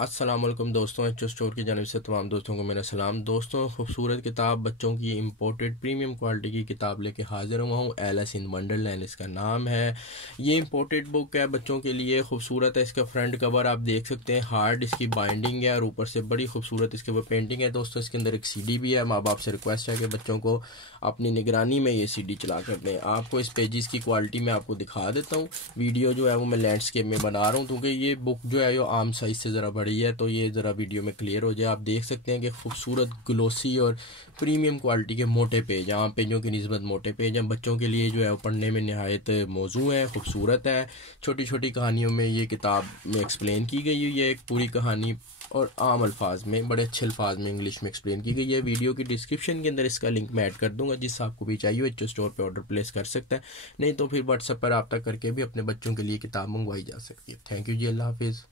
अस्सलाम वालेकुम दोस्तों, एच स्टोर की जानिब से तमाम दोस्तों को मेरा सलाम। दोस्तों, खूबसूरत किताब बच्चों की इंपोर्टेड प्रीमियम क्वालिटी की किताब लेके हाजिर हुआ हूँ। एलिस इन वंडरलैंड इसका नाम है। ये इंपोर्टेड बुक है, बच्चों के लिए खूबसूरत है। इसका फ्रंट कवर आप देख सकते हैं, हार्ड इसकी बाइंडिंग है और ऊपर से बड़ी खूबसूरत इसके ऊपर पेंटिंग है। दोस्तों, इसके अंदर एक CD भी है। माँ बाप से रिक्वेस्ट है कि बच्चों को अपनी निगरानी में ये CD चला कर दें। आपको इस पेजेस की क्वालिटी मैं आपको दिखा देता हूँ। वीडियो जो है वो मैं लैंडस्केप में बना रहा हूँ क्योंकि ये बुक जो है वो आम साइज से ज़रा बड़ी है, तो ये ज़रा वीडियो में क्लियर हो जाए। आप देख सकते हैं कि खूबसूरत ग्लोसी और प्रीमियम क्वालिटी के मोटे पेज, आम पेजों की निस्बत मोटे पेज हैं। बच्चों के लिए जो है वो पढ़ने में नहायत मौजू है, खूबसूरत है। छोटी छोटी कहानियों में ये किताब में एक्सप्लेन की गई हुई है एक पूरी कहानी, और आम अल्फाज में, बड़े अच्छे अल्फाज में इंग्लिश में एक्सप्लेन की गई है। वीडियो की डिस्क्रिप्शन के अंदर इसका लिंक मैं ऐड कर दूंगा, जिससे आपको भी चाहिए एच स्टोर पे ऑर्डर प्लेस कर सकता है, नहीं तो फिर व्हाट्सएप पर रब्ता करके भी अपने बच्चों के लिए किताब मंगवाई जा सकती है। थैंक यू जी, अल्लाह हाफिज़।